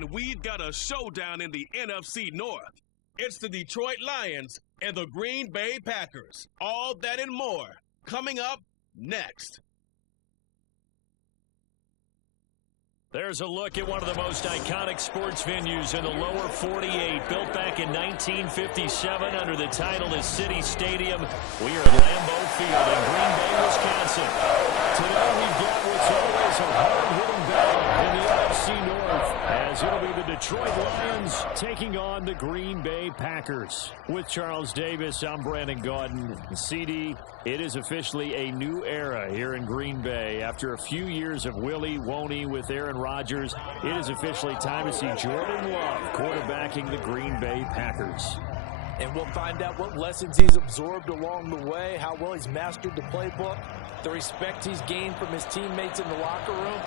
And we've got a showdown in the NFC North. It's the Detroit Lions and the Green Bay Packers. All that and more coming up next. There's a look at one of the most iconic sports venues in the lower 48, built back in 1957 under the title of City Stadium. We are at Lambeau Field in Green Bay, Wisconsin. Today we've got what's always a hard-hitting battle in the NFC North, as it'll be the Detroit Lions taking on the Green Bay Packers. With Charles Davis, I'm Brandon Gaudin. CD, it is officially a new era here in Green Bay. After a few years of Willie Woney with Aaron Rodgers, it is officially time to see Jordan Love quarterbacking the Green Bay Packers. And we'll find out what lessons he's absorbed along the way, how well he's mastered the playbook, the respect he's gained from his teammates in the locker room.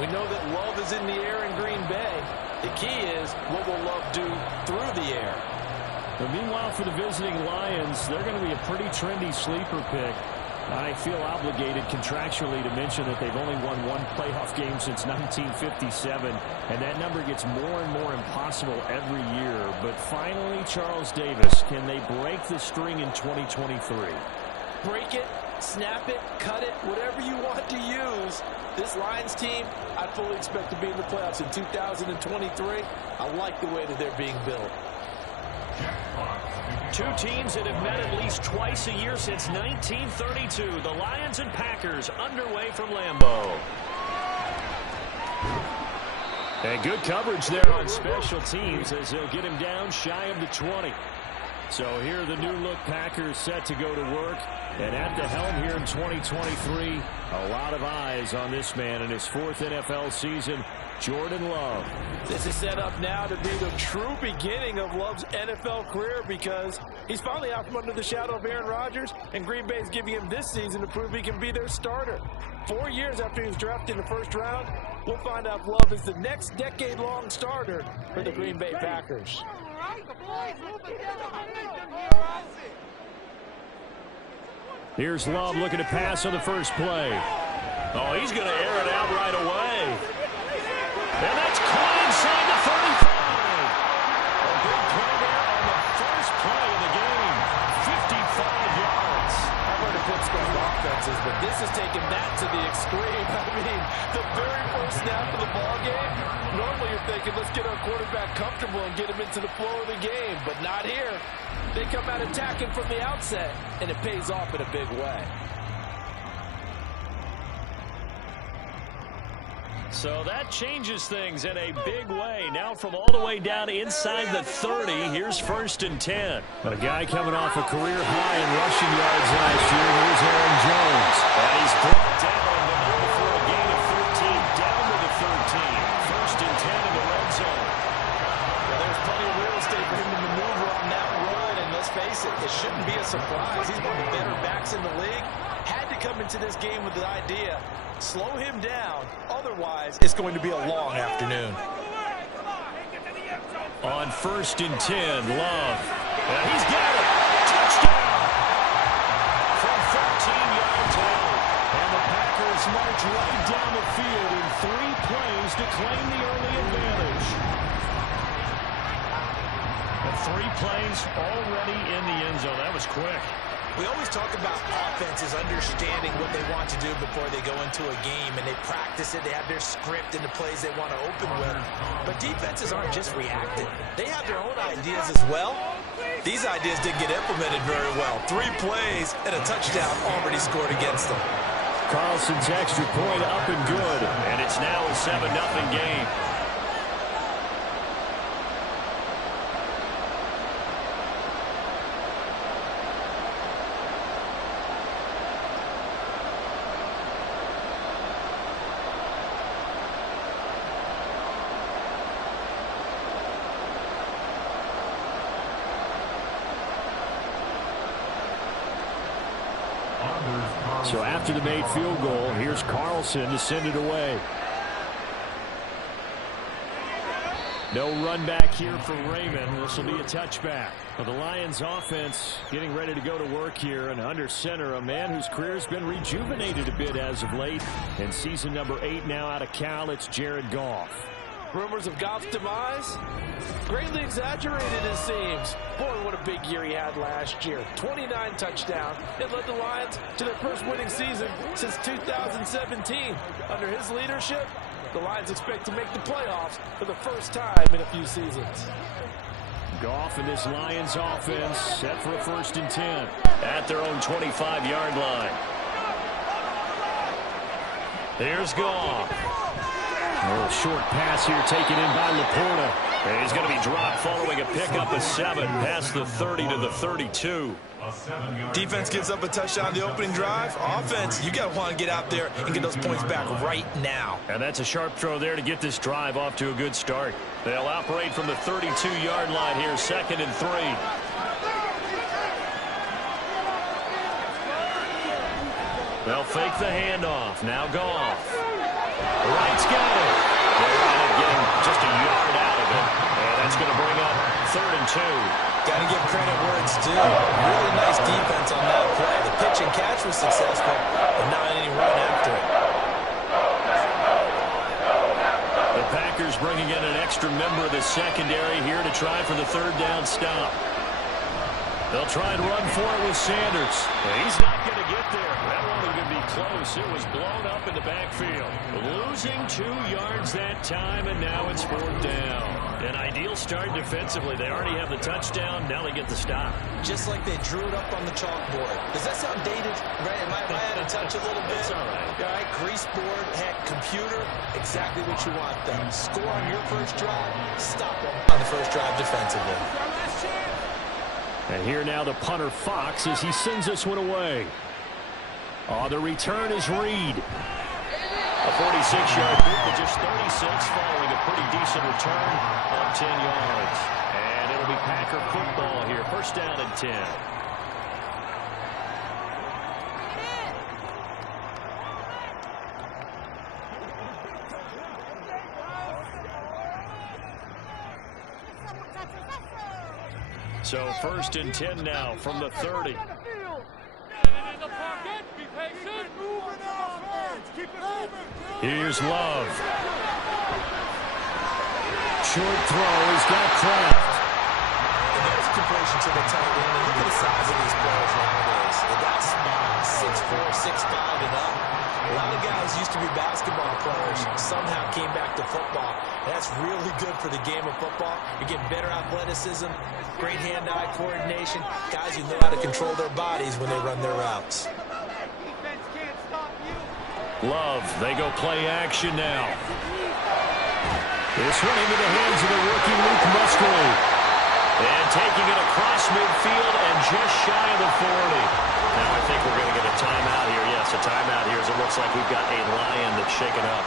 We know that Love is in the air in Green Bay. The key is, what will Love do through the air? But meanwhile, for the visiting Lions, they're going to be a pretty trendy sleeper pick. I feel obligated contractually to mention that they've only won one playoff game since 1957, and that number gets more and more impossible every year. But finally, Charles Davis, can they break the string in 2023? Break it, snap it, cut it, whatever you want to use. This Lions team, I fully expect to be in the playoffs in 2023. I like the way that they're being built. Two teams that have met at least twice a year since 1932. The Lions and Packers underway from Lambeau. And good coverage there on special teams as they'll get him down shy of the 20. So here the new look Packers set to go to work. And at the helm here in 2023, a lot of eyes on this man in his fourth NFL season, Jordan Love. This is set up now to be the true beginning of Love's NFL career, because he's finally out from under the shadow of Aaron Rodgers, and Green Bay is giving him this season to prove he can be their starter. 4 years after he was drafted in the first round, we'll find out if Love is the next decade-long starter for the Green Bay Packers. Here's Love looking to pass on the first play. Oh, he's going to air it out right away. And that's caught inside the 35. A big play there on the first play of the game. 55 yards. I've heard of quick-scoring offenses, but this is taking that to the extreme. I mean, the very first snap of the ball game, normally you're thinking, let's get our quarterback comfortable and get him into the flow of the game, but not here. They come out attacking from the outset, and it pays off in a big way. So that changes things in a big way. Now from all the way down inside the 30, here's 1st and 10. A guy coming off a career high in rushing yards last year. Here's Aaron Jones. And he's brought down, but not before a gain of 13, down to the 13. 1st and 10 in the red zone. Well, there's plenty of real estate for him to maneuver on that run, and let's face it, it shouldn't be a surprise. He's one of the better backs in the league. Had to come into this game with the idea, slow him down, otherwise it's going to be a long afternoon. On 1st and 10, Love. And he's got it. Touchdown. From 13 yards out. And the Packers march right down the field in 3 plays to claim the early advantage. And 3 plays already in the end zone. That was quick. We always talk about offenses understanding what they want to do before they go into a game, and they practice it. They have their script and the plays they want to open with. But defenses aren't just reactive. They have their own ideas as well. These ideas didn't get implemented very well. 3 plays and a touchdown already scored against them. Carlson's extra point up and good, and it's now a 7-0 game. So after the made field goal, here's Carlson to send it away. No run back here for Raymond. This will be a touchback. Well, the Lions offense getting ready to go to work here, and under center, a man whose career has been rejuvenated a bit as of late. In season number 8 now out of Cal, it's Jared Goff. Rumors of Goff's demise? Greatly exaggerated, it seems. Boy, what a big year he had last year. 29 touchdowns. It led the Lions to their first winning season since 2017. Under his leadership, the Lions expect to make the playoffs for the first time in a few seasons. Goff and this Lions offense set for a 1st and 10 at their own 25-yard line. Here's Goff. A little short pass here taken in by Laporta. And he's going to be dropped following a pickup of 7 past the 30 to the 32. Defense gives up a touchdown the opening drive. Offense, you got to want to get out there and get those points back right now. And that's a sharp throw there to get this drive off to a good start. They'll operate from the 32-yard line here, 2nd and 3. They'll fake the handoff. Now Goff. Wright's got it. They're going to get him just a yard out of it. And that's going to bring up 3rd and 2. Got to give credit where it's due. Really nice defense on that play. The pitch and catch was successful, but not any run after it. The Packers bringing in an extra member of the secondary here to try for the 3rd down stop. They'll try and run for it with Sanders. He's not going to get there. That wasn't going to be close. It was blown up in the backfield. Losing 2 yards that time, and now it's 4th down. An ideal start defensively. They already have the touchdown. Now they get the stop. Just like they drew it up on the chalkboard. Does that sound dated? Right? Am I out of touch a little bit? It's all right. All right, grease board, heck, computer, exactly what you want them. Score on your first drive, stop them on the first drive defensively. And here now the punter Fox as he sends this one away. The return is Reed. A 46-yard move to just 36 following a pretty decent return on 10 yards. And it'll be Packer football here. 1st down and 10. So 1st and 10 now from the 30. Here's Love. Short throw. He's got Kraft. And there's completion to the tight end. Look at the size of these players nowadays. They got small, 6'4", 6'5", and up. A lot of guys used to be basketball players, somehow came back to football. That's really good for the game of football. You're getting better athleticism, great hand-eye coordination, guys who know how to control their bodies when they run their routes. Love, they go play action now. This one into the hands of the rookie Luke Musgrave. And taking it across midfield and just shy of the 40. Now I think we're going to get a timeout here. Yes, a timeout here as it looks like we've got a Lion that's shaken up.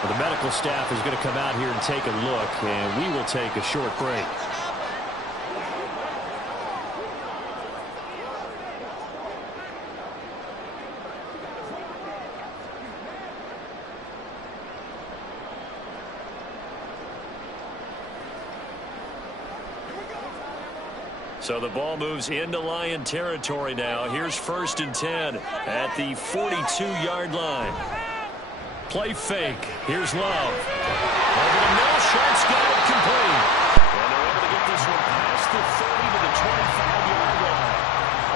Well, the medical staff is going to come out here and take a look, and we will take a short break. So the ball moves into Lion territory now. Here's 1st and 10 at the 42-yard line. Play fake. Here's Love. Over the middle, Sharp's got it complete. And they're able to get this one past the 30 to the 25-yard line.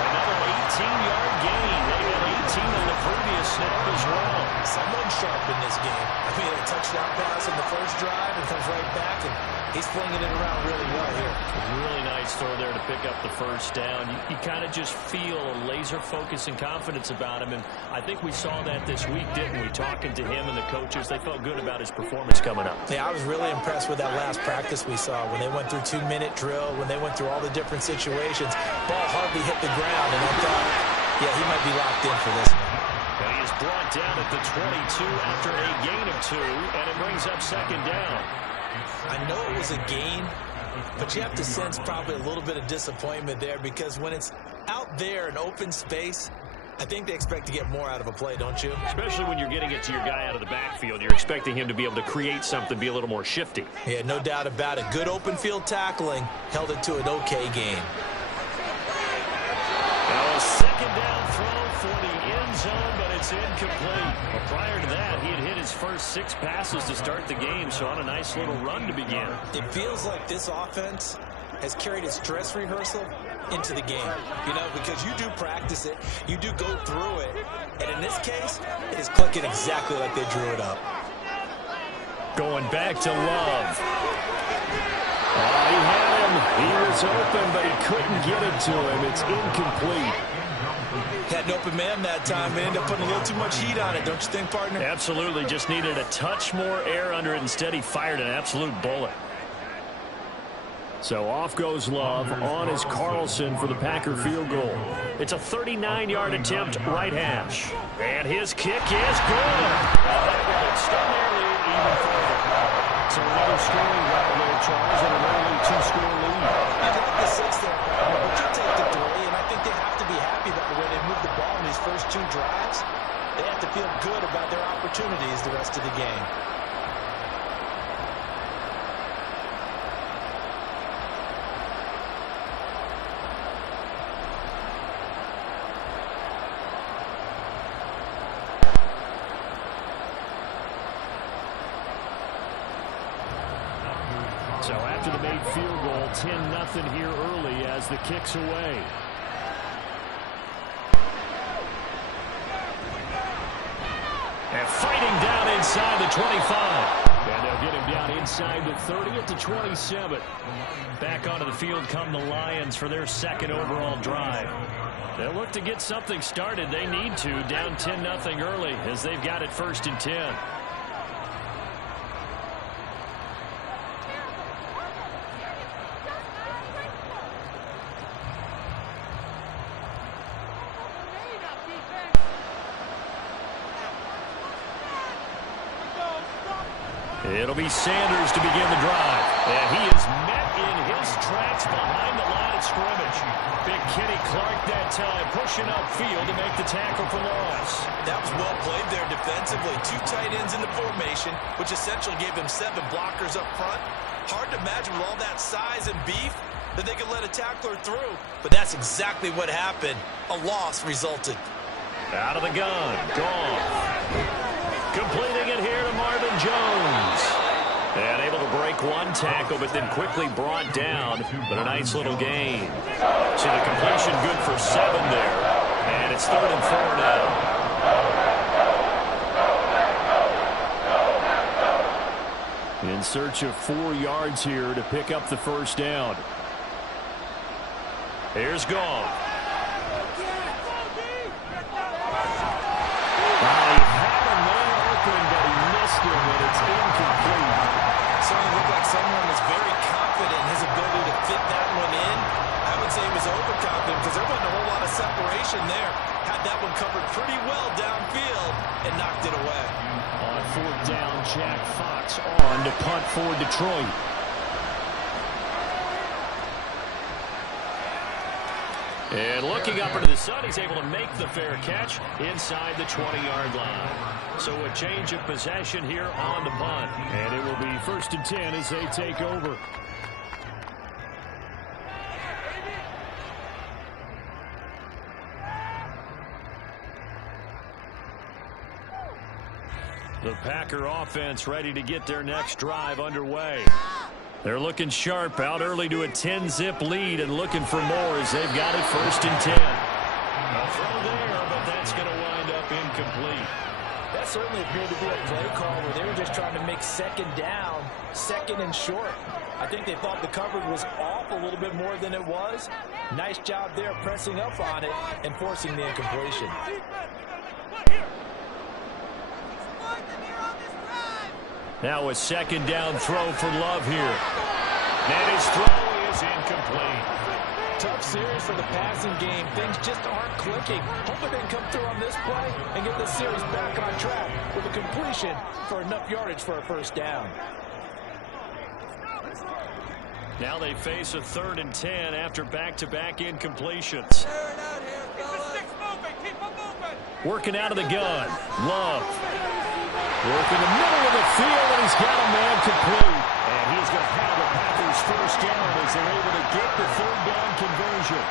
Another 18-yard gain. They had 18 on the previous snap as well. Someone sharp in this game. I mean, a touchdown pass in the first drive and comes right back, and he's flinging it around really well here. Really nice throw there to pick up the 1st down. You kind of just feel a laser focus and confidence about him, and I think we saw that this week, didn't we? Talking to him and the coaches, they felt good about his performance coming up. Yeah, I was really impressed with that last practice we saw when they went through 2-minute drill, when they went through all the different situations. Ball hardly hit the ground, and I thought, yeah, he might be locked in for this one. And he is brought down at the 22 after a gain of 2, and it brings up 2nd down. I know it was a gain, but you have to sense probably a little bit of disappointment there, because when it's out there in open space, I think they expect to get more out of a play, don't you? Especially when you're getting it to your guy out of the backfield. You're expecting him to be able to create something, be a little more shifty. Yeah, no doubt about it. Good open field tackling held it to an okay gain. Now a 2nd down throw for the end zone, but it's incomplete. Well, prior to that, he had hit his first 6 passes to start the game, so on a nice little run to begin. It feels like this offense has carried its dress rehearsal into the game, you know, because you do practice it, you do go through it, and in this case, it is clicking exactly like they drew it up. Going back to Love. Oh, he had him. He was open, but he couldn't get it to him. It's incomplete. Had an open man that time, but ended up putting a little too much heat on it, don't you think, partner? Absolutely. Just needed a touch more air under it. Instead, he fired an absolute bullet. So off goes Love. On is Carlson for the Packer field goal. It's a 39-yard attempt, right hash. And his kick is good. Extend their lead even further. So another scoring drive there, Charles, and an early 2-score lead. I like the 6 there. But you take the 3, and I think they have to be happy about the way they moved the ball in these first 2 drives. They have to feel good about their opportunities the rest of the game. So after the made field goal, 10-0 here early as the kick's away. And fighting down inside the 25. And they'll get him down inside the 30 at the 27. Back onto the field come the Lions for their second overall drive. They'll look to get something started. They need to, down 10-0 early as they've got it 1st and 10. It'll be Sanders to begin the drive. And he is met in his tracks behind the line of scrimmage. Big Kenny Clark that time pushing upfield to make the tackle for loss. That was well played there defensively. 2 tight ends in the formation, which essentially gave them 7 blockers up front. Hard to imagine with all that size and beef that they could let a tackler through. But that's exactly what happened. A loss resulted. Out of the gun. Gone. Completing it here to Marvin Jones. And able to break 1 tackle, but then quickly brought down. But a nice little gain. See the completion good for 7 there. And it's 3rd and 4 now. In search of 4 yards here to pick up the 1st down. Here's Gone. Certainly looked like someone was very confident in his ability to fit that one in. I would say he was overconfident because there wasn't a whole lot of separation there. Had that one covered pretty well downfield and knocked it away. On 4th down, Jack Fox on to punt for Detroit. And looking up into the sun, he's able to make the fair catch inside the 20-yard line. So a change of possession here on the punt. And it will be 1st and 10 as they take over. The Packer offense ready to get their next drive underway. They're looking sharp, out early to a 10-zip lead and looking for more as they've got it 1st and 10. A throw there, but that's going to wind up incomplete. That certainly appeared to be a play call where they were just trying to make 2nd down, 2nd and short. I think they thought the coverage was off a little bit more than it was. Nice job there pressing up on it and forcing the incompletion. Now a 2nd down throw for Love here. And his throw is incomplete. Tough series for the passing game. Things just aren't clicking. Hopefully they can come through on this play and get this series back on track with a completion for enough yardage for a 1st down. Now they face a 3rd and 10 after back-to-back incompletions. Working out of the gun. Love. Working the middle of the field, and he's got a man complete. And he's going to have the Packers 1st down as they're able to get the 3rd down conversion.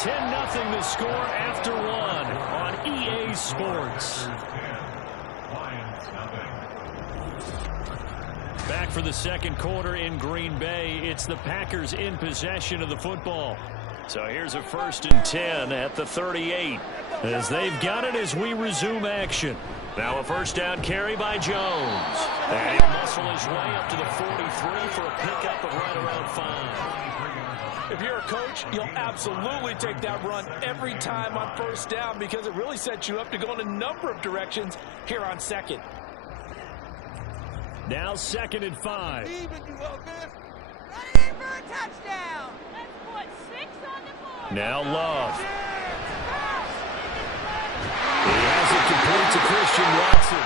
10-0 the score after one on EA Sports. Back for the second quarter in Green Bay. It's the Packers in possession of the football. So here's a 1st and 10 at the 38 as they've got it as we resume action. Now a first down carry by Jones. And he'll muscle his way up to the 43 for a pickup of right around 5. If you're a coach, you'll absolutely take that run every time on first down because it really sets you up to go in a number of directions here on second. Now 2nd and 5. Running in for a touchdown. Let's put 6 on the board. Now Love. He has it complete to Christian Watson.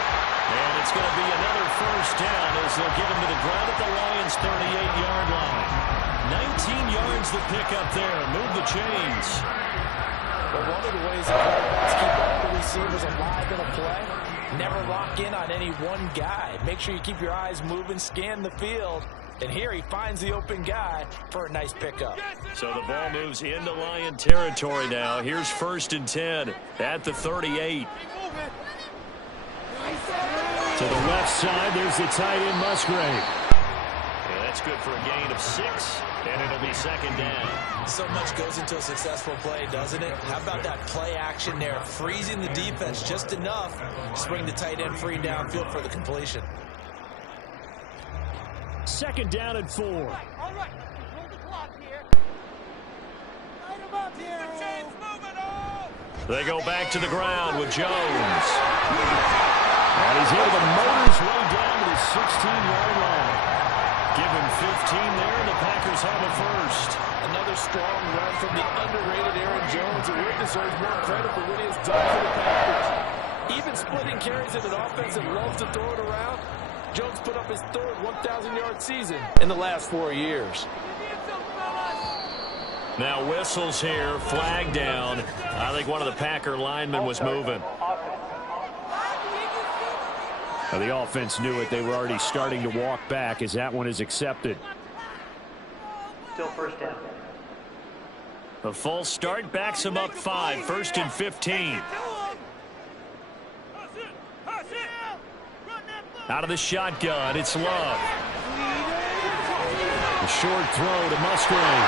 And it's going to be another first down as they'll get him to the ground at the Lions' 38-yard line. 19 yards to pick up there. Move the chains. Well, one of the ways that quarterbacks keep all the receivers alive in a play, never lock in on any one guy. Make sure you keep your eyes moving, scan the field. And here he finds the open guy for a nice pickup. So the ball moves into Lion territory now. Here's 1st and 10 at the 38. To the left side, there's the tight end Musgrave. Yeah, that's good for a gain of 6, and it'll be 2nd down. So much goes into a successful play, doesn't it? How about that play action there, freezing the defense just enough to bring the tight end free downfield for the completion. 2nd down and 4. All right. Hold the clock here. Light him up here. Keep the chains moving on. They go back to the ground with Jones. And he's able to motor his way down to the 16-yard line. Give him 15 there, and the Packers have a first. Another strong run from the underrated Aaron Jones, who really deserves more credit for what he has done for the Packers. Even splitting carries in an offense that loves to throw it around, Jones put up his 3rd 1,000-yard season in the last 4 years. Now whistles here, flag down. I think one of the Packer linemen was moving. Well, the offense knew it. They were already starting to walk back as that one is accepted. Still first down. The false start backs him up 5. 1st and 15. Out of the shotgun, it's Love. A short throw to Musgrave.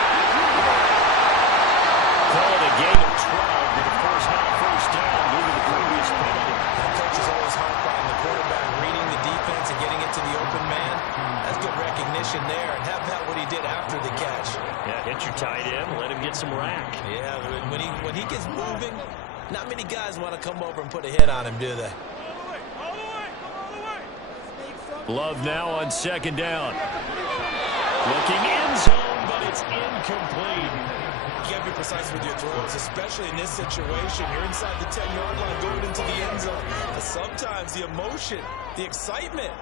Call it a gain of 12, but of course not a first down due to the previous penalty. That coach is always hard on the quarterback, reading the defense and getting it to the open man. That's good recognition there, and have that what he did after the catch. Yeah, hit your tight end, let him get some rack. Yeah, when he gets moving, not many guys want to come over and put a hit on him, do they? Love now on 2nd down. Looking end zone, but it's incomplete. You got to be precise with your throws, especially in this situation. You're inside the 10-yard line going into the end zone. But sometimes the emotion, the excitement,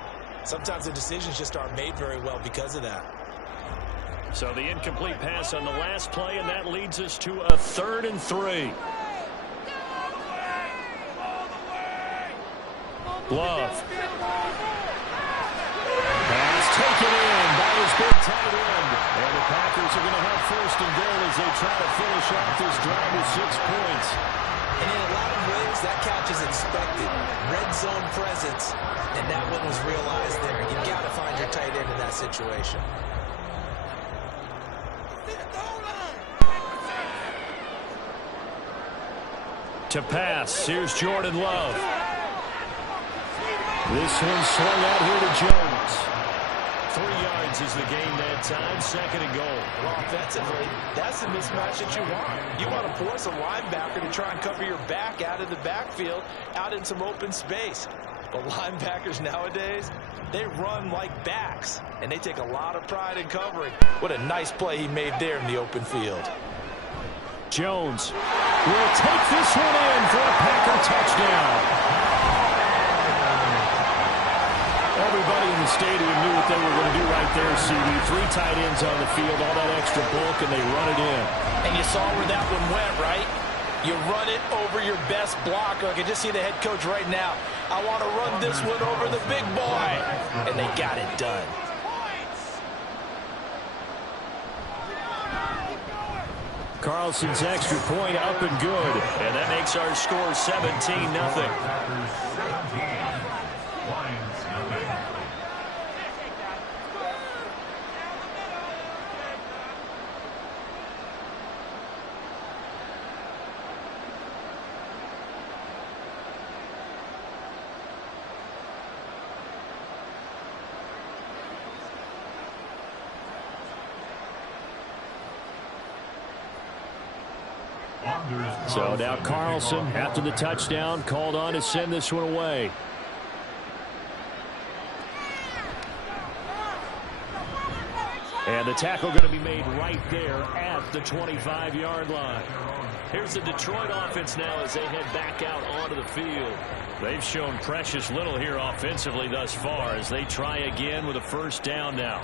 sometimes the decisions just aren't made very well because of that. So the incomplete pass on the last play, and that leads us to a 3rd and 3. Love. Pass taken in by his big tight end. And the Packers are going to have 1st and goal as they try to finish off this drive with 6 points. And in a lot of ways, that catch is expected. Red zone presence, and that one was realized there. You got to find your tight end in that situation. To pass, here's Jordan Love. This one swung out here to Jones. 3 yards is the gain that time, 2nd and goal. Well, offensively, that's the mismatch that you want. You want to force a linebacker to try and cover your back out of the backfield, out in some open space. But linebackers nowadays, they run like backs, and they take a lot of pride in covering. What a nice play he made there in the open field. Jones will take this one in for a Packer touchdown. Everybody in the stadium knew what they were going to do right there, CD. 3 tight ends on the field, all that extra bulk, and they run it in. And you saw where that one went, right? You run it over your best blocker. I can just see the head coach right now. I want to run this one over the big boy. And they got it done. Carlson's extra point up and good. And that makes our score 17-0. So now Carlson, after the touchdown, called on to send this one away. And the tackle going to be made right there at the 25-yard line. Here's the Detroit offense now as they head back out onto the field. They've shown precious little here offensively thus far as they try again with a first down now.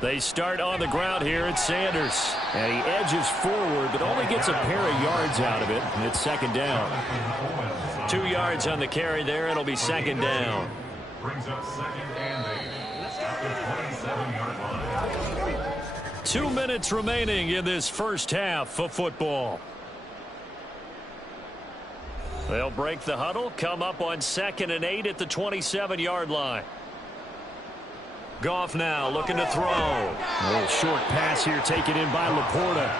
They start on the ground here at Sanders. And he edges forward, but only gets a pair of yards out of it. And it's second down. 2 yards on the carry there. It'll be second down. Brings up second and 8 at the 27-yard line. 2 minutes remaining in this first half of football. They'll break the huddle, come up on 2nd and 8 at the 27-yard line. Goff now looking to throw. A little short pass here taken in by Laporta.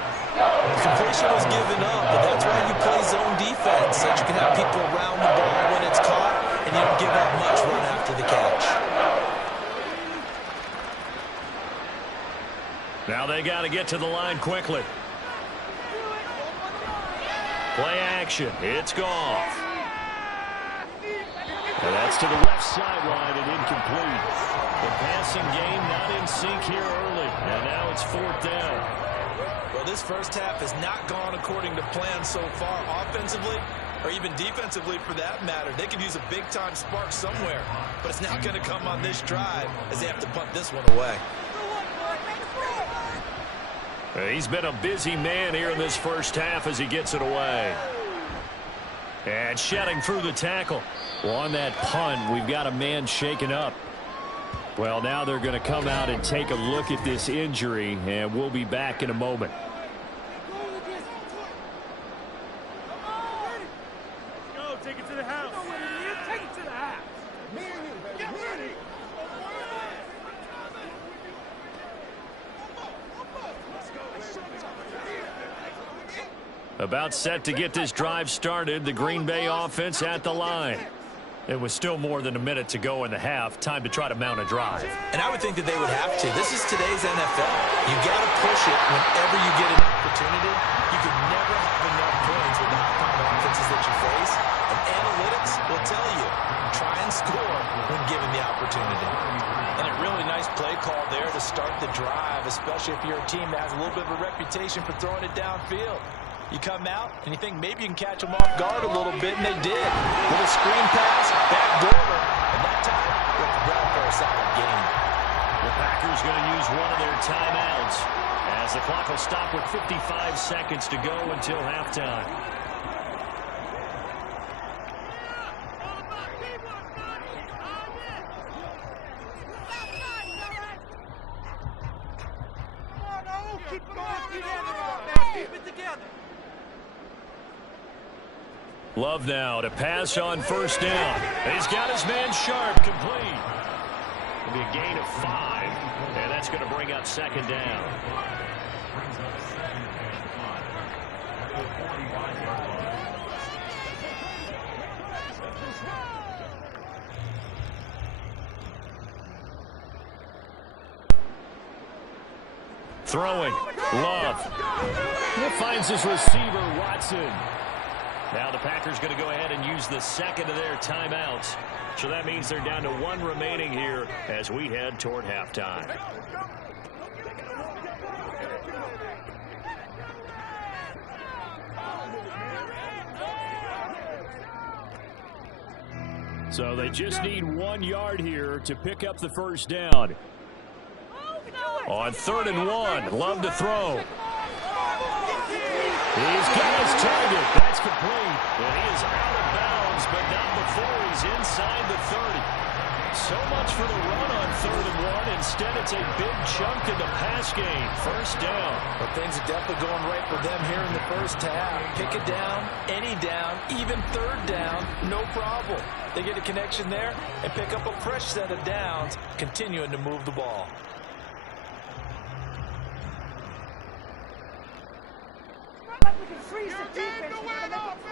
Completion was given up, but that's why you play zone defense, so you can have people around the ball when it's caught, and you don't give up much run after the catch. Now they got to get to the line quickly. Play action. It's Goff. And that's to the left sideline and incomplete. The passing game not in sync here early. And now it's 4th down. Well, this first half has not gone according to plan so far offensively or even defensively for that matter. They could use a big-time spark somewhere, but it's not going to come on this drive as they have to punt this one away. He's been a busy man here in this first half as he gets it away. And shedding through the tackle. Well, on that punt, we've got a man shaken up. Well, now they're going to come out and take a look at this injury, and we'll be back in a moment. Go, take it to the house. Take it to the house. Get ready. About set to get this drive started, the Green Bay offense at the line. It was still more than a minute to go in the half. Time to try to mount a drive. And I would think that they would have to. This is today's NFL. You got to push it whenever you get an opportunity. You can never have enough points with the high-powered offenses that you face. And analytics will tell you, try and score when given the opportunity. And a really nice play call there to start the drive, especially if you're a team that has a little bit of a reputation for throwing it downfield. You come out, and you think maybe you can catch them off guard a little bit, and they did. Little screen pass, backdoor, and that time, worked well for a solid gain. The Packers going to use one of their timeouts as the clock will stop with 55 seconds to go until halftime. Keep it together. Love now to pass on first down. He's got his man Sharp complete. It'll be a gain of 5, and that's going to bring up second down. Throwing, Love. He finds his receiver, Watson. Now the Packers going to go ahead and use the second of their timeouts. So that means they're down to 1 remaining here as we head toward halftime. So they just need 1 yard here to pick up the first down. On 3rd and 1, Love to throw. He's got his target. That's complete. And he is out of bounds, but not before he's inside the 30. So much for the run on 3rd and 1. Instead, it's a big chunk in the pass game. First down. Well, things are definitely going right for them here in the first half. Pick it down, any down, even 3rd down, no problem. They get a connection there and pick up a fresh set of downs, continuing to move the ball.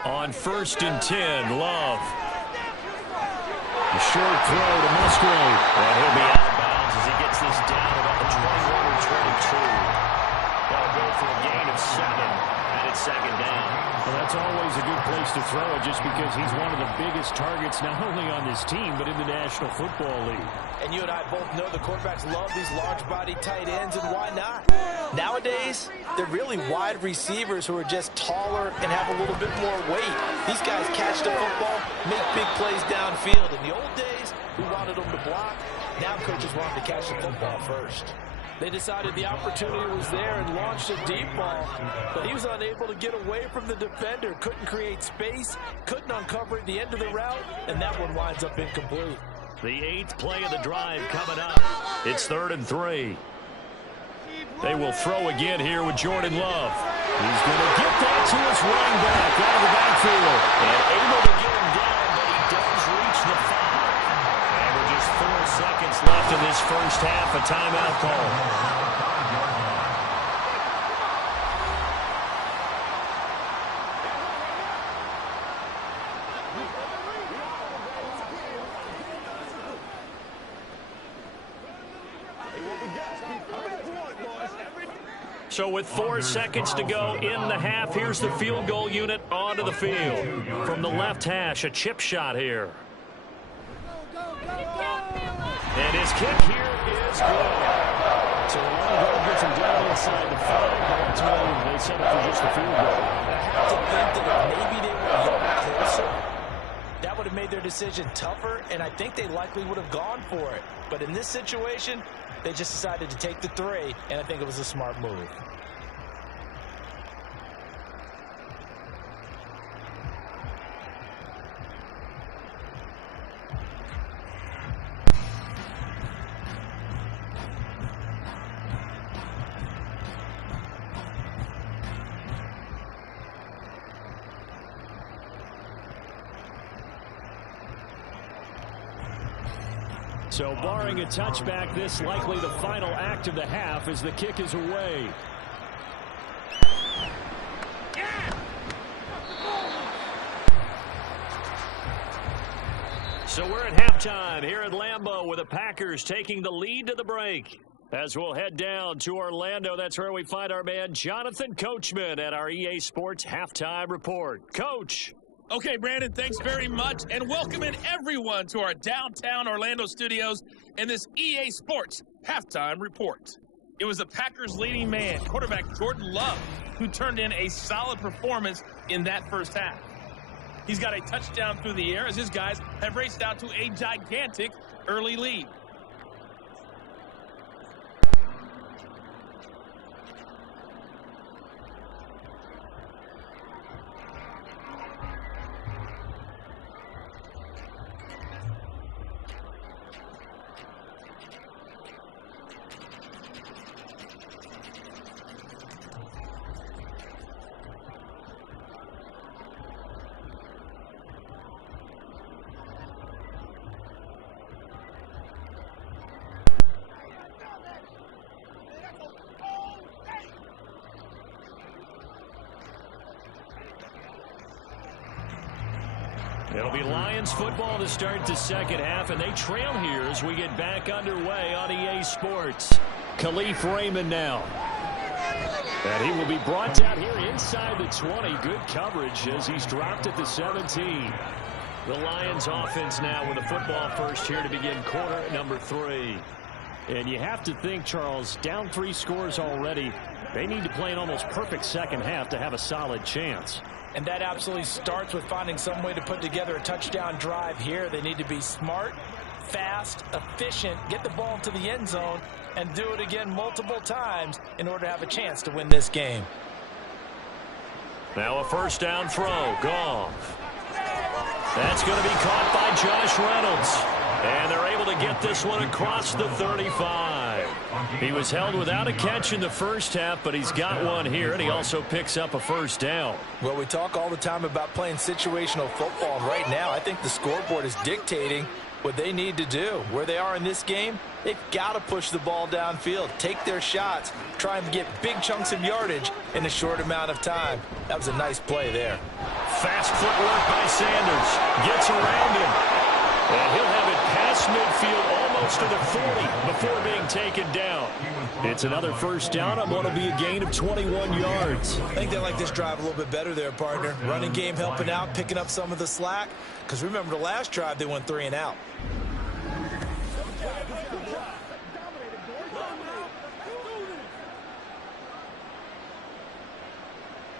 On 1st and 10, Love. A short throw to Musgrave. And he'll be out of bounds as he gets this down about the 21 or 22. That'll go for a gain of 7, and it's 2nd down. Well, that's always a good place to throw it just because he's one of the biggest targets not only on this team but in the National Football League. And you and I both know the quarterbacks love these large-body tight ends, and why not? Nowadays, they're really wide receivers who are just taller and have a little bit more weight. These guys catch the football, make big plays downfield. In the old days, we wanted them to block. Now coaches wanted to catch the football first. They decided the opportunity was there and launched a deep ball, but he was unable to get away from the defender, couldn't create space, couldn't uncover the end of the route, and that one winds up incomplete. The 8th play of the drive coming up. It's 3rd and 3. They will throw again here with Jordan Love. He's going to get that to his running back out of the backfield. And able to get him down, but he does reach the 5. And with just 4 seconds left in this first half, a timeout call. So with 4 seconds to go in the half, here's the field goal unit onto the field. From the left hash, a chip shot here. And his kick here is good. So the long goal gets him down inside the 5, but ultimately they set up for just the field goal. I have to think that maybe they were a little closer, that would have made their decision tougher, and I think they likely would have gone for it. But in this situation, they just decided to take the 3, and I think it was a smart move. So barring a touchback, this likely the final act of the half as the kick is away. So we're at halftime here at Lambeau with the Packers taking the lead to the break. As we'll head down to Orlando, that's where we find our man Jonathan Coachman at our EA Sports Halftime Report. Coach. Okay, Brandon, thanks very much, and welcome in everyone to our downtown Orlando studios in this EA Sports Halftime Report. It was the Packers' leading man, quarterback Jordan Love, who turned in a solid performance in that first half. He's got a touchdown through the air as his guys have raced out to a gigantic early lead. It'll be Lions football to start the second half, and they trail here as we get back underway on EA Sports. Khalif Raymond now. And he will be brought down here inside the 20. Good coverage as he's dropped at the 17. The Lions offense now with a football first here to begin quarter number 3. And you have to think, Charles, down 3 scores already. They need to play an almost perfect second half to have a solid chance. And that absolutely starts with finding some way to put together a touchdown drive here. They need to be smart, fast, efficient, get the ball to the end zone, and do it again multiple times in order to have a chance to win this game. Now a first down throw. Goff. That's going to be caught by Josh Reynolds. And they're able to get this one across the 35. He was held without a catch in the first half, but he's got one here, and he also picks up a first down. Well, we talk all the time about playing situational football, and right now I think the scoreboard is dictating what they need to do. Where they are in this game, they've got to push the ball downfield, take their shots, try and get big chunks of yardage in a short amount of time. That was a nice play there. Fast footwork by Sanders. Gets around him. And he'll have it past midfield almost to the 40 before being taken down. It's another first down. I'm going to be a gain of 21 yards. I think they like this drive a little bit better there, partner. Running game helping out, picking up some of the slack. Because remember the last drive, they went 3 and out.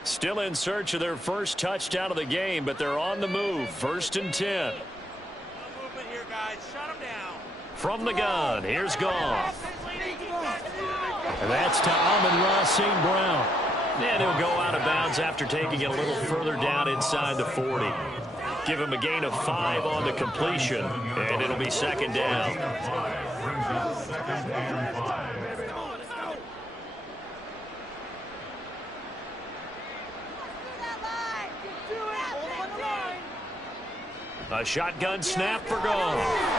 Still in search of their first touchdown of the game, but they're on the move. 1st and 10. From the gun, here's Goff. And that's to Amon-Ra St. Brown. And he'll go out of bounds after taking it a little further down inside the 40. Give him a gain of 5 on the completion, and it'll be 2nd down. A shotgun snap for Goff.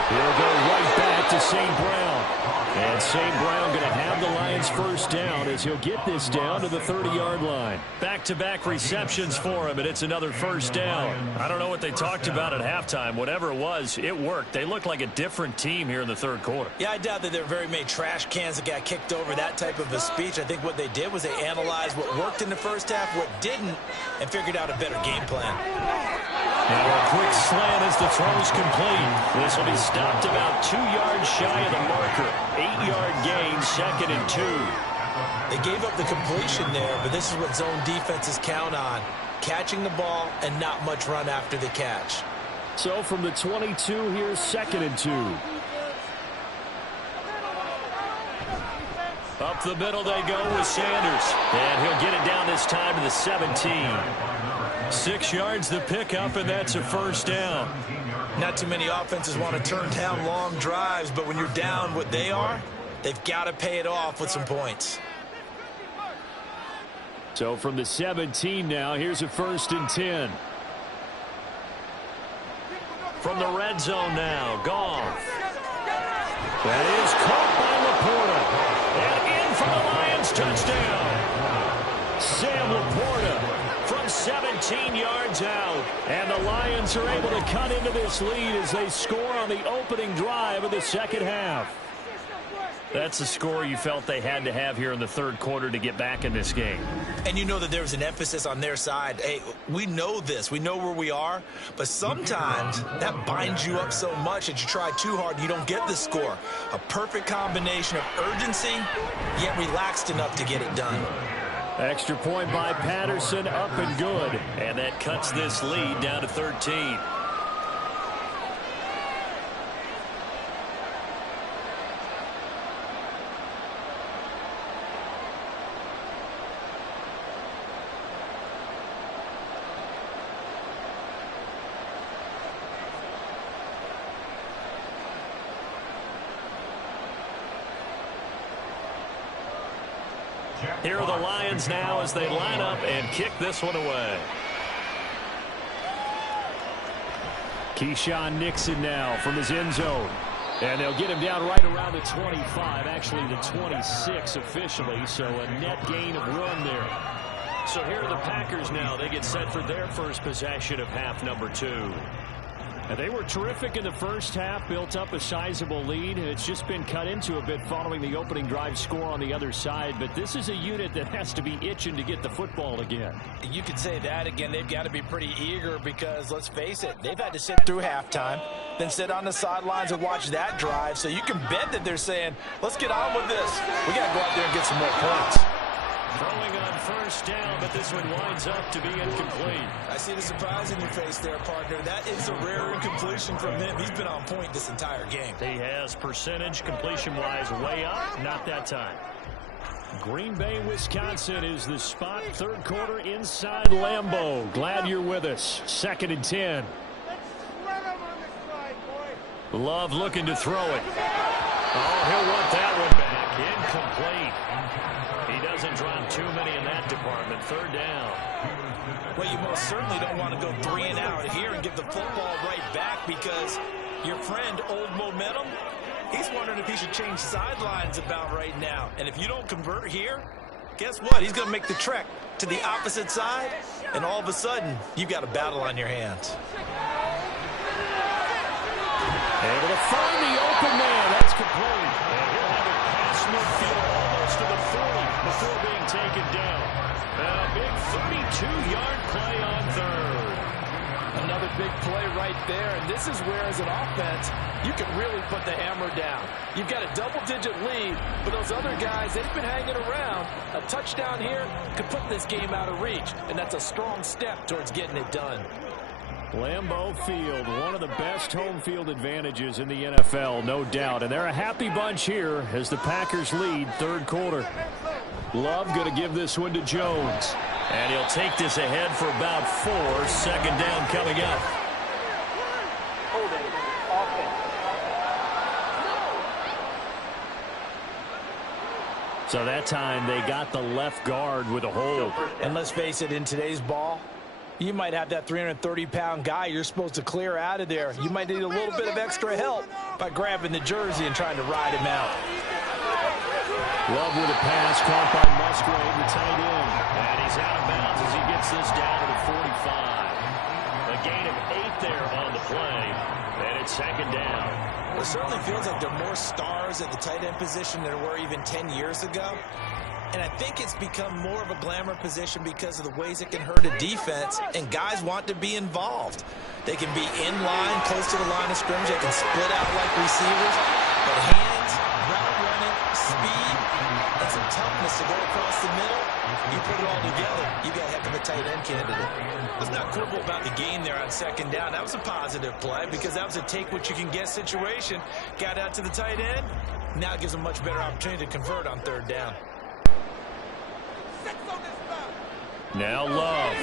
He'll go right back to St. Brown. And St. Brown going to have the Lions first down as he'll get this down to the 30-yard line. Back-to-back receptions for him, and it's another first down. I don't know what they talked about at halftime. Whatever it was, it worked. They look like a different team here in the third quarter. Yeah, I doubt that there were very many trash cans that got kicked over, that type of a speech. I think what they did was they analyzed what worked in the first half, what didn't, and figured out a better game plan. Now a quick slant as the throw's complete. This will be stopped about 2 yards shy of the marker. 8-yard gain, 2nd and 2. They gave up the completion there, but this is what zone defenses count on. Catching the ball and not much run after the catch. So from the 22, here's 2nd and 2. Up the middle they go with Sanders. And he'll get it down this time to the 17. 6 yards the pickup, and that's a first down. Not too many offenses want to turn down long drives, but when you're down what they are, they've got to pay it off with some points. So from the 17 now, here's a 1st and 10. From the red zone now, Goff. That is caught by Laporta. And in for the Lions touchdown. Sam Laporta from 17 yards out. And the Lions are able to cut into this lead as they score on the opening drive of the second half. That's the score you felt they had to have here in the third quarter to get back in this game. And you know that there's an emphasis on their side. Hey, we know this. We know where we are. But sometimes that binds you up so much that you try too hard and you don't get the score. A perfect combination of urgency, yet relaxed enough to get it done. Extra point by Patterson, up and good. And that cuts this lead down to 13. Here are the Lions now as they line up and kick this one away. Keyshawn Nixon now from his end zone. And they'll get him down right around the 25, actually the 26 officially, so a net gain of 1 there. So here are the Packers now. They get set for their first possession of half number 2. And they were terrific in the first half, built up a sizable lead. It's just been cut into a bit following the opening drive score on the other side. But this is a unit that has to be itching to get the football again. You could say that again. They've got to be pretty eager because, let's face it, they've had to sit through halftime, then sit on the sidelines and watch that drive. So you can bet that they're saying, let's get on with this. We got to go out there and get some more points. Throwing on first down, but this one winds up to be incomplete. I see the surprise in your face there, partner. That is a rare incompletion from him. He's been on point this entire game. He has percentage completion-wise way up. Not that time. Green Bay, Wisconsin is the spot. Third quarter inside Lambeau. Glad you're with us. 2nd and 10. Love looking to throw it. Oh, he'll want that one back. Incomplete. He doesn't drop too many in that department. 3rd down. Well, you most certainly don't want to go 3 and out here and give the football right back, because your friend, Old Momentum, he's wondering if he should change sidelines about right now. And if you don't convert here, guess what? He's going to make the trek to the opposite side, and all of a sudden, you've got a battle on your hands. Able to find the open man. That's complete. And he'll have it past midfield almost to the 40 before being taken down. A big 32-yard play on 3rd. Another big play right there, and this is where, as an offense, you can really put the hammer down. You've got a double-digit lead, but those other guys, they've been hanging around. A touchdown here could put this game out of reach, and that's a strong step towards getting it done. Lambeau Field, one of the best home field advantages in the NFL, no doubt. And they're a happy bunch here as the Packers lead 3rd quarter. Love going to give this one to Jones. And he'll take this ahead for about 4. 2nd down coming up. Holding. Offense. So that time they got the left guard with a hold. And let's face it, in today's ball, you might have that 330-pound guy you're supposed to clear out of there. You might need a little bit of extra help by grabbing the jersey and trying to ride him out. Love with a pass caught by Musgrave, the tight end. And he's out of bounds as he gets this down to the 45. A gain of 8 there on the play. And it's 2nd down. It certainly feels like there are more stars at the tight end position than there were even 10 years ago. And I think it's become more of a glamour position because of the ways it can hurt a defense, and guys want to be involved. They can be in line, close to the line of scrimmage. They can split out like receivers. But hands, route running, speed, and some toughness to go across the middle, you put it all together, you got a heck of a tight end candidate. Let's not quibble about the gain there on 2nd down. That was a positive play because that was a take-what-you-can-get situation. Got out to the tight end. Now it gives them a much better opportunity to convert on 3rd down. Now Love.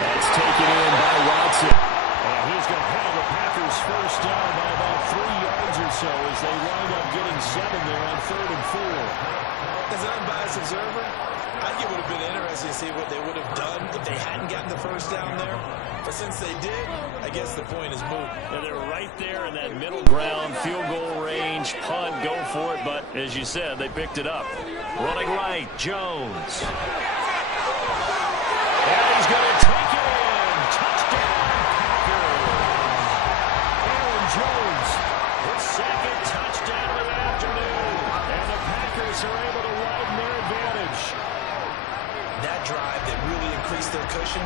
That's taken in by Watson. And he's going to handle the Packers 1st down by about 3 yards or so as they wind up getting 7 there on 3rd and 4. As an unbiased observer, I think it would have been interesting to see what they would have done if they hadn't gotten the 1st down there. But since they did, I guess the point is moot. And they're right there in that middle ground, field goal range, punt, go for it. But as you said, they picked it up. Running right, Jones. And he's going to take it in. Touchdown, Packers. Aaron Jones, his 2nd touchdown of the afternoon. And the Packers are able to widen their advantage. That drive that really increased their cushion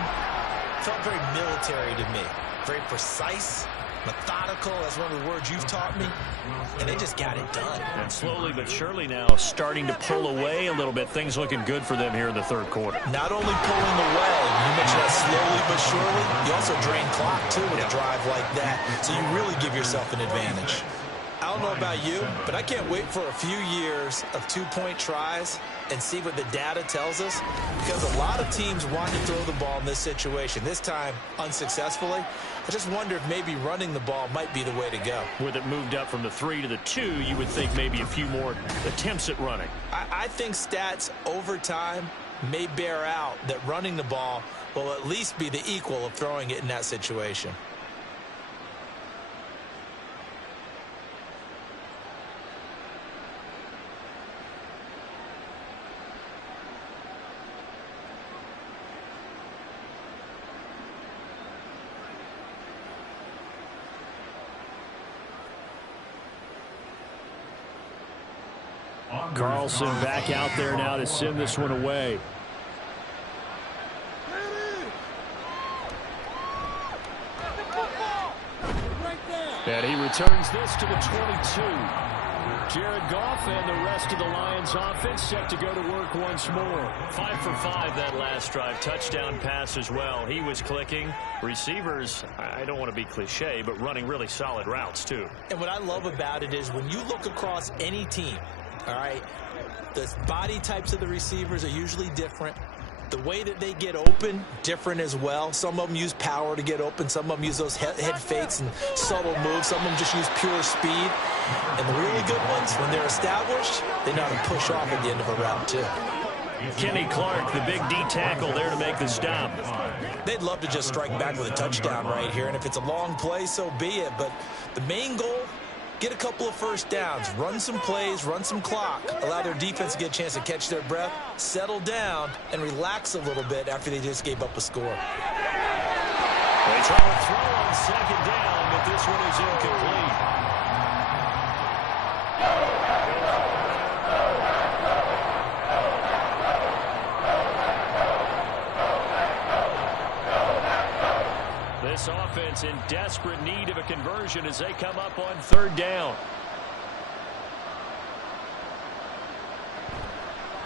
felt very military to me. Very precise, methodical. That's one of the words you've taught me. And they just got it done. And slowly but surely now starting to pull away a little bit. Things looking good for them here in the 3rd quarter. Not only pulling away, you mentioned that slowly but surely, you also drain clock too with a drive like that. So you really give yourself an advantage. I don't know about you, but I can't wait for a few years of 2-point tries and see what the data tells us, because a lot of teams want to throw the ball in this situation. This time, unsuccessfully. I just wonder if maybe running the ball might be the way to go. With it moved up from the 3 to the 2, you would think maybe a few more attempts at running. I think stats over time may bear out that running the ball will at least be the equal of throwing it in that situation. Carlson back out there now to send this one away. And he returns this to the 22. Jared Goff and the rest of the Lions offense set to go to work once more. 5 for 5 that last drive. Touchdown pass as well. He was clicking. Receivers, I don't want to be cliche, but running really solid routes too. And what I love about it is when you look across any team, All right, the body types of the receivers are usually different. The way that they get open, different as well. Some of them use power to get open. Some of them use those head fakes and subtle moves. Some of them just use pure speed. And the really good ones, when they're established, they know how to push off at the end of a route, too. Kenny Clark, the big D tackle there to make the stop. They'd love to just strike back with a touchdown right here. And if it's a long play, so be it. But the main goal, get a couple of first downs, run some plays, run some clock, allow their defense to get a chance to catch their breath, settle down, and relax a little bit after they just gave up a score. They try to throw on second down, but this one is incomplete. This offense in desperate need of a conversion as they come up on third down.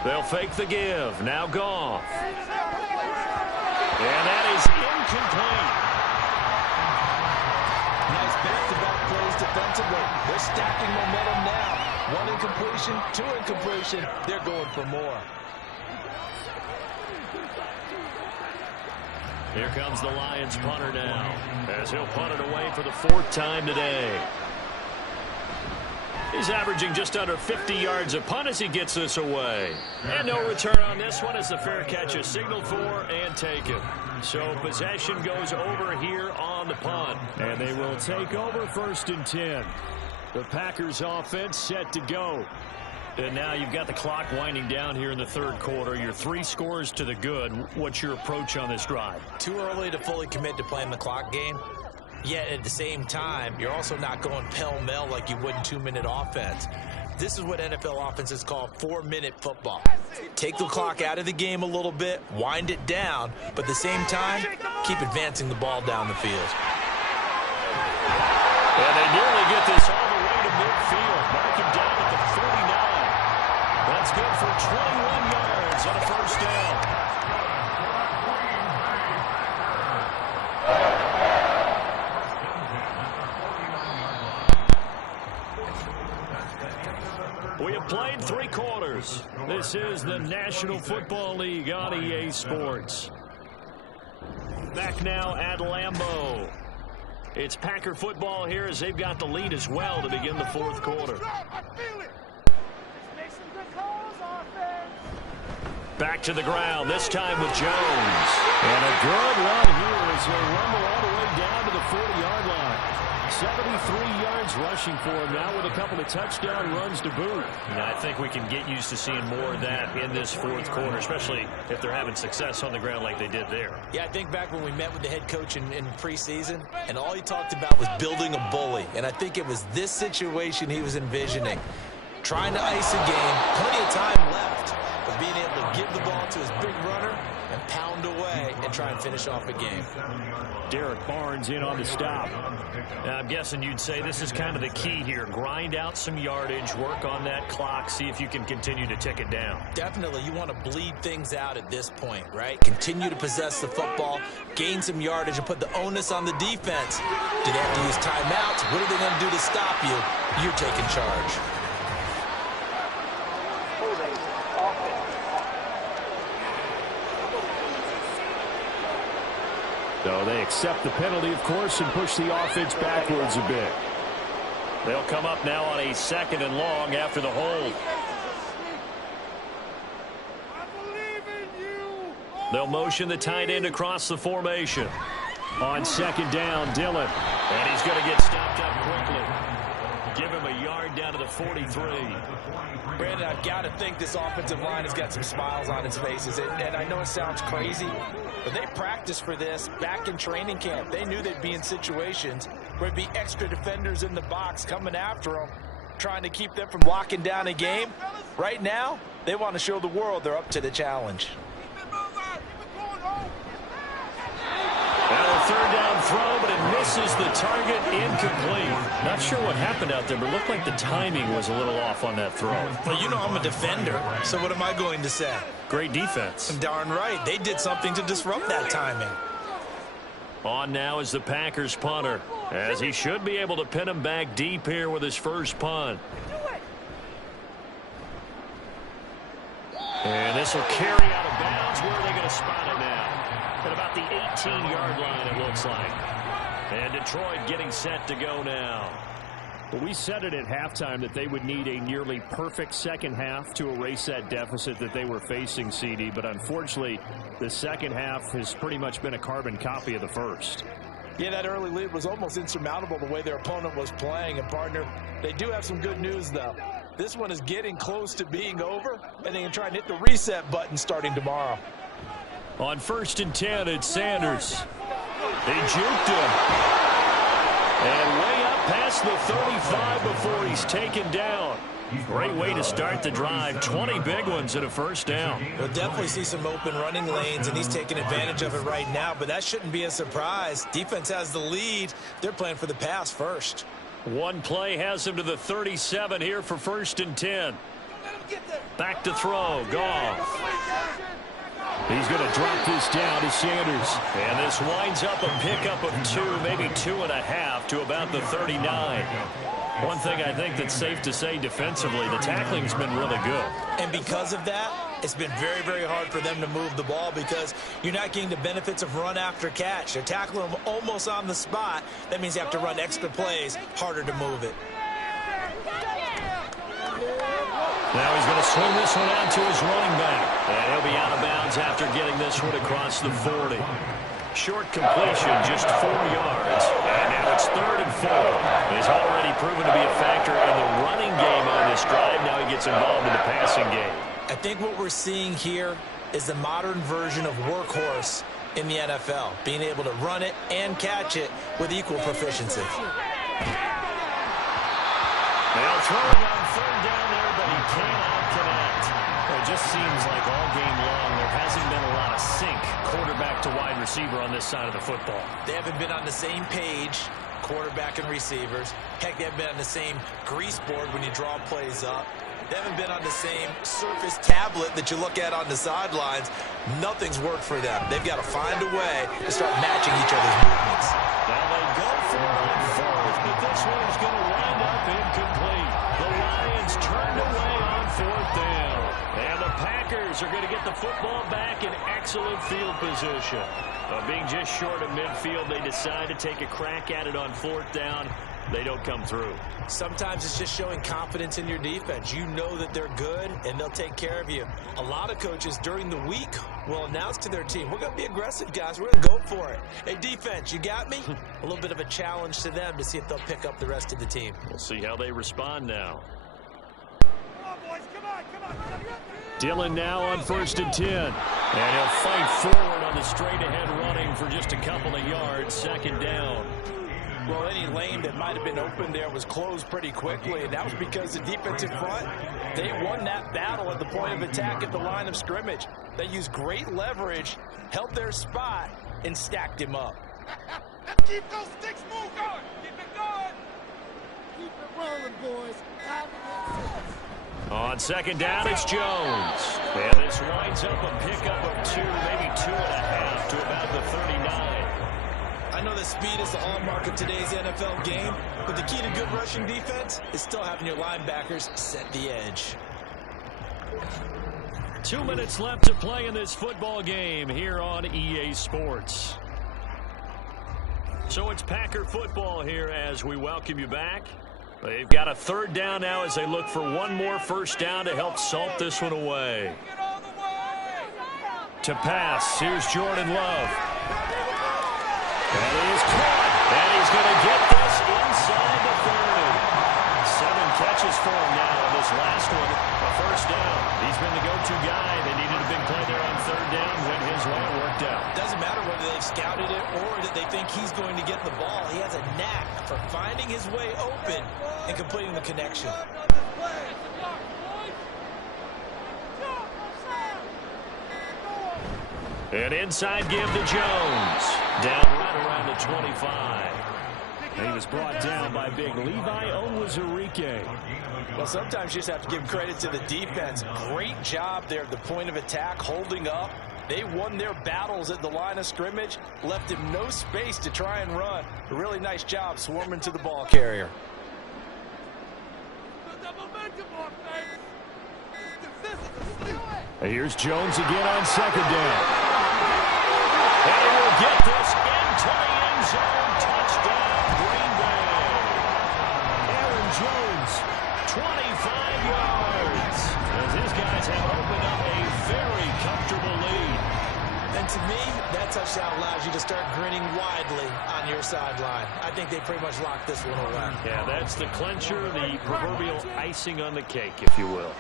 They'll fake the give. Now Goff. And that is incomplete. Nice back-to-back plays defensively. They're stacking momentum now. One incompletion, two incompletion. They're going for more. Here comes the Lions punter now, as he'll punt it away for the fourth time today. He's averaging just under 50 yards a punt as he gets this away. And no return on this one as the fair catch is signaled for and taken. So possession goes over here on the punt. And they will take over 1st and 10. The Packers offense set to go. And now you've got the clock winding down here in the third quarter. Your 3 scores to the good. What's your approach on this drive? Too early to fully commit to playing the clock game. Yet at the same time, you're also not going pell-mell like you would in 2-minute offense. This is what NFL offenses call 4-minute football. Take the clock out of the game a little bit, wind it down, but at the same time, keep advancing the ball down the field. And they nearly get this all the way to midfield. Mark him down at the 49. That's good for 21 yards on a first down. We have played 3 quarters. This is the National Football League on EA Sports. Back now at Lambeau. It's Packer football here as they've got the lead as well to begin the fourth quarter. Back to the ground, this time with Jones. And a good run here as they rumble all the way down to the 40-yard line. 73 yards rushing for him now with a couple of touchdown runs to boot. And I think we can get used to seeing more of that in this fourth quarter, especially if they're having success on the ground like they did there. Yeah, I think back when we met with the head coach in preseason, and all he talked about was building a bully. And I think it was this situation he was envisioning. Trying to ice a game, plenty of time left, but being able to give the ball to his big runner and pound away and try and finish off a game. Derek Barnes in on the stop. Now, I'm guessing you'd say this is kind of the key here. Grind out some yardage, work on that clock, see if you can continue to tick it down. Definitely. You want to bleed things out at this point, right? Continue to possess the football, gain some yardage, and put the onus on the defense. Do they have to use timeouts? What are they going to do to stop you? You're taking charge. So they accept the penalty, of course, and push the offense backwards a bit. They'll come up now on a 2nd and long after the hold. They'll motion the tight end across the formation. On 2nd down, Dillon. And he's going to get stopped up quickly. Give him a yard down to the 43. Brandon, I've got to think this offensive line has got some smiles on its faces. And I know it sounds crazy, but they practiced for this back in training camp. They knew they'd be in situations where there'd be extra defenders in the box coming after them, trying to keep them from locking down a game. Right now, they want to show the world they're up to the challenge. Now a 3rd down throw, but it misses the target, incomplete. Not sure what happened out there, but it looked like the timing was a little off on that throw. Well, you know I'm a defender, so what am I going to say? Great defense. Darn right. They did something to disrupt that timing. On now is the Packers punter, as he should be able to pin him back deep here with his first punt. And this will carry out of bounds. Where are they going to spot it now? At about the 18-yard line, it looks like. And Detroit getting set to go now. Well, we said it at halftime that they would need a nearly perfect second half to erase that deficit that they were facing, CD. But unfortunately, the second half has pretty much been a carbon copy of the first. Yeah, that early lead was almost insurmountable the way their opponent was playing. And, partner, they do have some good news, though. This one is getting close to being over, and they can try and hit the reset button starting tomorrow. On 1st and 10, it's Sanders. They juked him. And way up past the 35 before he's taken down. Great way to start the drive. 20 big ones and a first down. We'll definitely see some open running lanes, and he's taking advantage of it right now, but that shouldn't be a surprise. Defense has the lead. They're playing for the pass first. One play has him to the 37 here for 1st and 10. Back to throw. Goff. He's going to drop this down to Sanders. And this winds up a pickup of 2, maybe 2.5 to about the 39. One thing I think that's safe to say defensively, the tackling's been really good. And because of that, it's been very, very hard for them to move the ball because you're not getting the benefits of run after catch. They're tackling them almost on the spot. That means you have to run extra plays, harder to move it. Now he's going to swing this one out to his running back. And he'll be out of bounds after getting this one across the 40. Short completion, just 4 yards. And now it's 3rd and 4. He's already proven to be a factor in the running game on this drive. Now he gets involved in the passing game. I think what we're seeing here is the modern version of workhorse in the NFL, being able to run it and catch it with equal proficiency. They'll throw it on 3rd down there, but he cannot connect. It just seems like all game long there hasn't been a lot of sync quarterback to wide receiver on this side of the football. They haven't been on the same page, quarterback and receivers. Heck, they haven't been on the same grease board when you draw plays up. They haven't been on the same surface tablet that you look at on the sidelines. Nothing's worked for them. They've got to find a way to start matching each other's movements. Now they go for it on 4th, but this one is going to wind up incomplete. The Lions turned away on 4th down. And the Packers are going to get the football back in excellent field position. Being just short of midfield, they decide to take a crack at it on 4th down. They don't come through. Sometimes it's just showing confidence in your defense. You know that they're good, and they'll take care of you. A lot of coaches during the week will announce to their team, we're going to be aggressive, guys. We're going to go for it. Hey, defense, you got me? A little bit of a challenge to them to see if they'll pick up the rest of the team. We'll see how they respond now. Come on, boys. Come on. Dillon now on 1st and 10. And he'll fight forward on the straight-ahead running for just a couple of yards. 2nd down. Well, any lane that might have been open there was closed pretty quickly, and that was because the defensive front, they won that battle at the point of attack at the line of scrimmage. They used great leverage, held their spot, and stacked him up. Keep those sticks moving. Keep it going. Keep it rolling, boys. On 2nd down, it's Jones. And this winds up a pickup of 2, maybe 2.5 to about the 39. I know that speed is the hallmark of today's NFL game, but the key to good rushing defense is still having your linebackers set the edge. 2 minutes left to play in this football game here on EA Sports. So it's Packer football here as we welcome you back. They've got a 3rd down now as they look for one more first down to help salt this one away. To pass, here's Jordan Love. And he is caught, and he's going to get this inside the 30. 7 catches for him now on this last one, a first down. He's been the go-to guy. They needed a big play there on 3rd down, went his way, it worked out. Doesn't matter whether they've scouted it or that they think he's going to get the ball. He has a knack for finding his way open and completing the connection. An inside give to Jones. Down right around the 25. And he was brought down by big Levi Onwuzurike. Well, sometimes you just have to give credit to the defense. Great job there at the point of attack, holding up. They won their battles at the line of scrimmage, left him no space to try and run. A really nice job swarming to the ball carrier. Put the momentum on, man. This is a sleep. Here's Jones again on second down. And he will get this into the end zone. Touchdown, Green Bay. Aaron Jones, 25 yards. As his guys have opened up a very comfortable lead. And to me, that touchdown allows you to start grinning widely on your sideline. I think they pretty much locked this one away. Yeah, that's the clincher, the proverbial icing on the cake, if you will.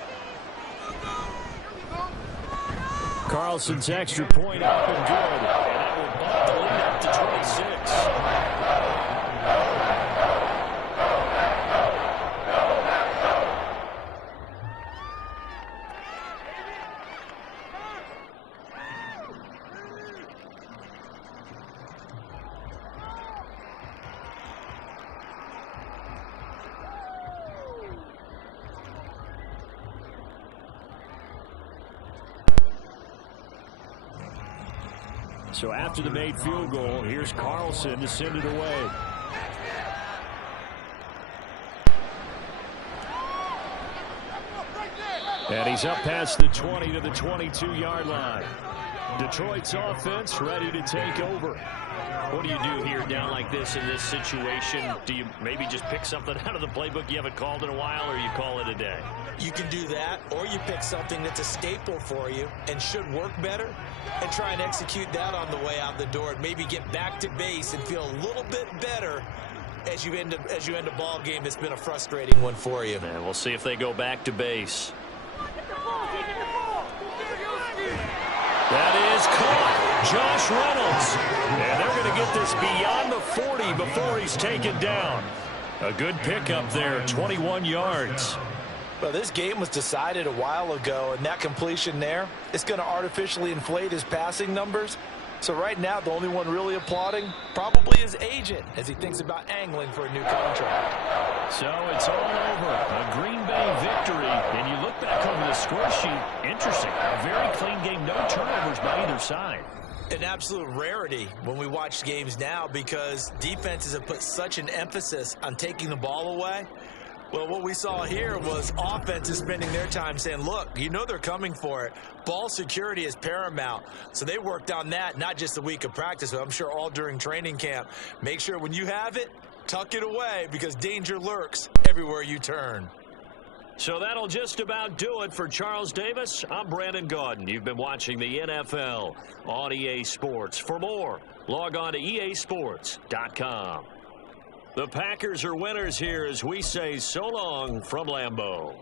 Carlson's extra point up and good. And that will bump the lead up to 26. So after the made field goal, here's Carlson to send it away. And he's up past the 20 to the 22-yard line. Detroit's offense ready to take over. What do you do here down like this in this situation? Do you maybe just pick something out of the playbook you haven't called in a while, or you call it a day? You can do that, or you pick something that's a staple for you and should work better and try and execute that on the way out the door and maybe get back to base and feel a little bit better as you end a ball game that's been a frustrating one for you. And we'll see if they go back to base. That is caught. Josh Reynolds. And they're going to get this beyond the 40 before he's taken down. A good pickup there, 21 yards. Well, this game was decided a while ago, and that completion there, it's going to artificially inflate his passing numbers. So right now, the only one really applauding probably his agent as he thinks about angling for a new contract. So it's all over. A Green Bay victory. And you look back over the score sheet, interesting. A very clean game, no turnovers by either side. An absolute rarity when we watch games now because defenses have put such an emphasis on taking the ball away. Well, what we saw here was offenses spending their time saying, look, you know they're coming for it. Ball security is paramount. So they worked on that, not just a week of practice, but I'm sure all during training camp. Make sure when you have it, tuck it away because danger lurks everywhere you turn. So that'll just about do it for Charles Davis. I'm Brandon Gaudin. You've been watching the NFL on EA Sports. For more, log on to easports.com. The Packers are winners here as we say so long from Lambeau.